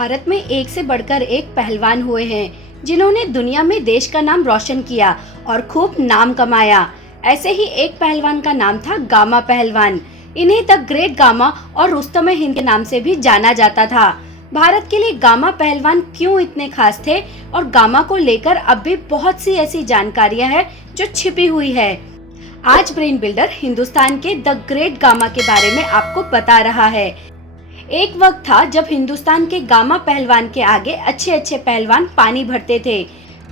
भारत में एक से बढ़कर एक पहलवान हुए हैं जिन्होंने दुनिया में देश का नाम रोशन किया और खूब नाम कमाया। ऐसे ही एक पहलवान का नाम था गामा पहलवान। इन्हें द ग्रेट गामा और रुस्तम हिंद के नाम से भी जाना जाता था। भारत के लिए गामा पहलवान क्यों इतने खास थे और गामा को लेकर अब भी बहुत सी ऐसी जानकारियां हैं जो छिपी हुई है। आज ब्रेन बिल्डर हिंदुस्तान के द ग्रेट गामा के बारे में आपको बता रहा है। एक वक्त था जब हिंदुस्तान के गामा पहलवान के आगे अच्छे अच्छे पहलवान पानी भरते थे।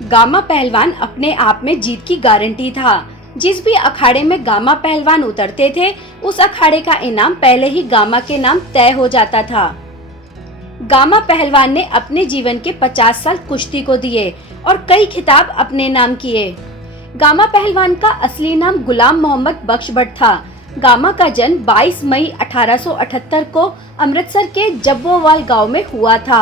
गामा पहलवान अपने आप में जीत की गारंटी था। जिस भी अखाड़े में गामा पहलवान उतरते थे उस अखाड़े का इनाम पहले ही गामा के नाम तय हो जाता था। गामा पहलवान ने अपने जीवन के 50 साल कुश्ती को दिए और कई खिताब अपने नाम किए। गामा पहलवान का असली नाम गुलाम मोहम्मद बख्श भट्ट था। गामा का जन्म 22 मई 1878 को अमृतसर के जब्बोवाल गांव में हुआ था।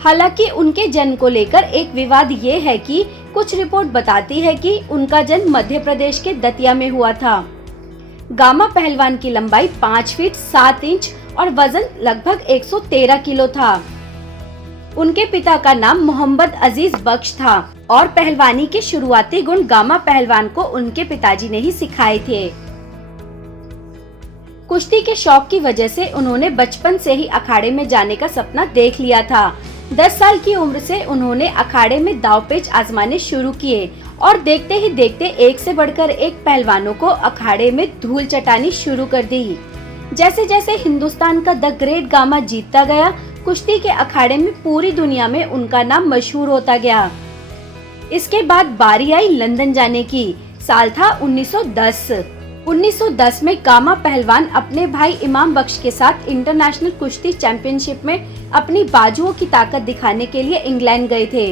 हालांकि उनके जन्म को लेकर एक विवाद ये है कि कुछ रिपोर्ट बताती है कि उनका जन्म मध्य प्रदेश के दतिया में हुआ था। गामा पहलवान की लंबाई 5 फीट 7 इंच और वजन लगभग 113 किलो था। उनके पिता का नाम मोहम्मद अजीज बख्श था और पहलवानी के शुरुआती गुण गामा पहलवान को उनके पिताजी ने ही सिखाए थे। कुश्ती के शौक की वजह से उन्होंने बचपन से ही अखाड़े में जाने का सपना देख लिया था। 10 साल की उम्र से उन्होंने अखाड़े में दांवपेच आजमाने शुरू किए और देखते ही देखते एक से बढ़कर एक पहलवानों को अखाड़े में धूल चटानी शुरू कर दी। जैसे जैसे हिंदुस्तान का द ग्रेट गामा जीतता गया, कुश्ती के अखाड़े में पूरी दुनिया में उनका नाम मशहूर होता गया। इसके बाद बारी आई लंदन जाने की। साल था 1910। 1910 में गामा पहलवान अपने भाई इमाम बख्श के साथ इंटरनेशनल कुश्ती चैंपियनशिप में अपनी बाजुओं की ताकत दिखाने के लिए इंग्लैंड गए थे।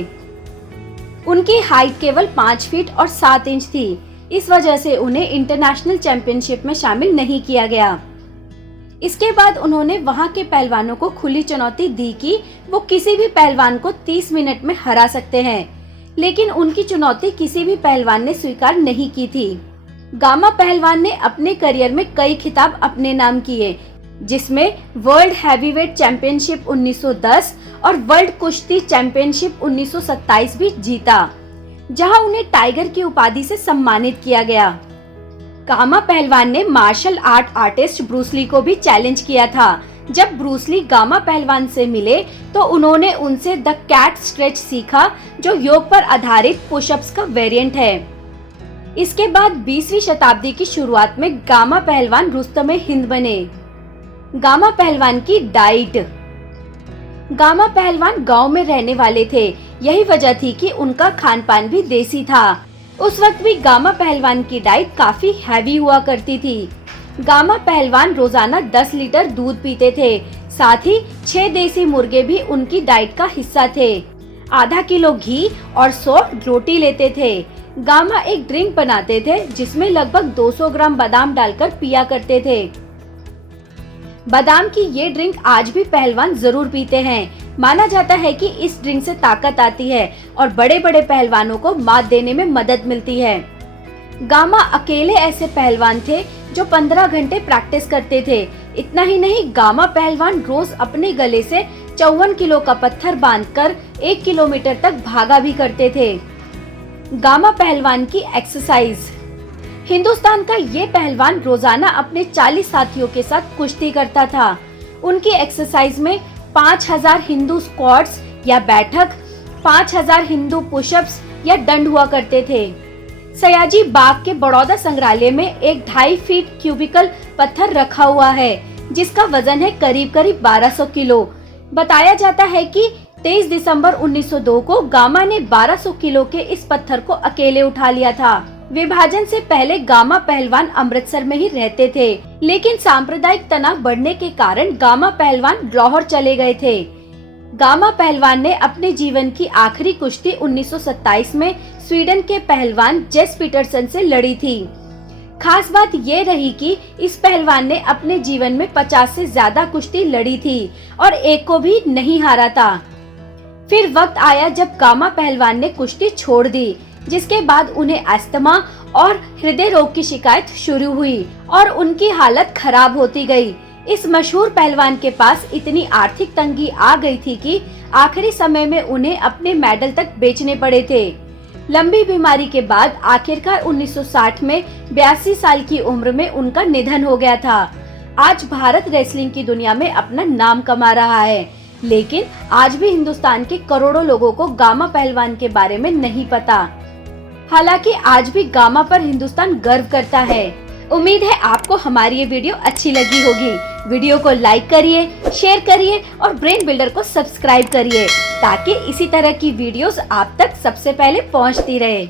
उनकी हाइट केवल 5 फीट और 7 इंच थी। इस वजह से उन्हें इंटरनेशनल चैंपियनशिप में शामिल नहीं किया गया। इसके बाद उन्होंने वहां के पहलवानों को खुली चुनौती दी कि वो किसी भी पहलवान को 30 मिनट में हरा सकते हैं, लेकिन उनकी चुनौती किसी भी पहलवान ने स्वीकार नहीं की थी। गामा पहलवान ने अपने करियर में कई खिताब अपने नाम किए, जिसमें वर्ल्ड हैवीवेट चैंपियनशिप 1910 और वर्ल्ड कुश्ती चैंपियनशिप 1927 भी जीता, जहां उन्हें टाइगर की उपाधि से सम्मानित किया गया। गामा पहलवान ने martial art artist Bruce Lee को भी चैलेंज किया था। जब ब्रूस ली गामा पहलवान से मिले तो उन्होंने उनसे द कैट स्ट्रेच सीखा, जो योग पर आधारित पुशअप्स का वेरिएंट है। इसके बाद 20वीं शताब्दी की शुरुआत में गामा पहलवान रुस्तम हिंद बने। गामा पहलवान की डाइट। गामा पहलवान गांव में रहने वाले थे, यही वजह थी कि उनका खान पान भी देसी था। उस वक्त भी गामा पहलवान की डाइट काफी हैवी हुआ करती थी। गामा पहलवान रोजाना 10 लीटर दूध पीते थे, साथ ही 6 देसी मुर्गे भी उनकी डाइट का हिस्सा थे। आधा किलो घी और 100 रोटी लेते थे। गामा एक ड्रिंक बनाते थे जिसमें लगभग 200 ग्राम बादाम डालकर पिया करते थे। बादाम की ये ड्रिंक आज भी पहलवान जरूर पीते हैं। माना जाता है कि इस ड्रिंक से ताकत आती है और बड़े बड़े पहलवानों को मात देने में मदद मिलती है। गामा अकेले ऐसे पहलवान थे जो 15 घंटे प्रैक्टिस करते थे। इतना ही नहीं, गामा पहलवान रोज अपने गले से 54 किलो का पत्थर बांधकर 1 किलोमीटर तक भागा भी करते थे। गामा पहलवान की एक्सरसाइज। हिंदुस्तान का ये पहलवान रोजाना अपने 40 साथियों के साथ कुश्ती करता था। उनकी एक्सरसाइज में 5000 हिंदू स्क्वाट्स या बैठक, 5000 हिंदू पुशअप्स या दंड हुआ करते थे। सयाजी बाग के बड़ौदा संग्रहालय में एक 2.5 फीट क्यूबिकल पत्थर रखा हुआ है, जिसका वजन है करीब करीब 1200 किलो। बताया जाता है कि 23 दिसंबर 1902 को गामा ने 1200 किलो के इस पत्थर को अकेले उठा लिया था। विभाजन से पहले गामा पहलवान अमृतसर में ही रहते थे, लेकिन सांप्रदायिक तनाव बढ़ने के कारण गामा पहलवान लाहौर चले गए थे। गामा पहलवान ने अपने जीवन की आखिरी कुश्ती 1927 में स्वीडन के पहलवान जेस पीटरसन से लड़ी थी। खास बात ये रही कि इस पहलवान ने अपने जीवन में 50 से ज्यादा कुश्ती लड़ी थी और एक को भी नहीं हारा था। फिर वक्त आया जब गामा पहलवान ने कुश्ती छोड़ दी, जिसके बाद उन्हें अस्थमा और हृदय रोग की शिकायत शुरू हुई और उनकी हालत खराब होती गई। इस मशहूर पहलवान के पास इतनी आर्थिक तंगी आ गई थी कि आखिरी समय में उन्हें अपने मेडल तक बेचने पड़े थे। लंबी बीमारी के बाद आखिरकार 1960 में 82 साल की उम्र में उनका निधन हो गया था। आज भारत रेसलिंग की दुनिया में अपना नाम कमा रहा है, लेकिन आज भी हिंदुस्तान के करोड़ों लोगों को गामा पहलवान के बारे में नहीं पता। हालांकि आज भी गामा पर हिंदुस्तान गर्व करता है। उम्मीद है आपको हमारी ये वीडियो अच्छी लगी होगी। वीडियो को लाइक करिए, शेयर करिए और ब्रेन बिल्डर को सब्सक्राइब करिए ताकि इसी तरह की वीडियोस आप तक सबसे पहले पहुंचती रहे।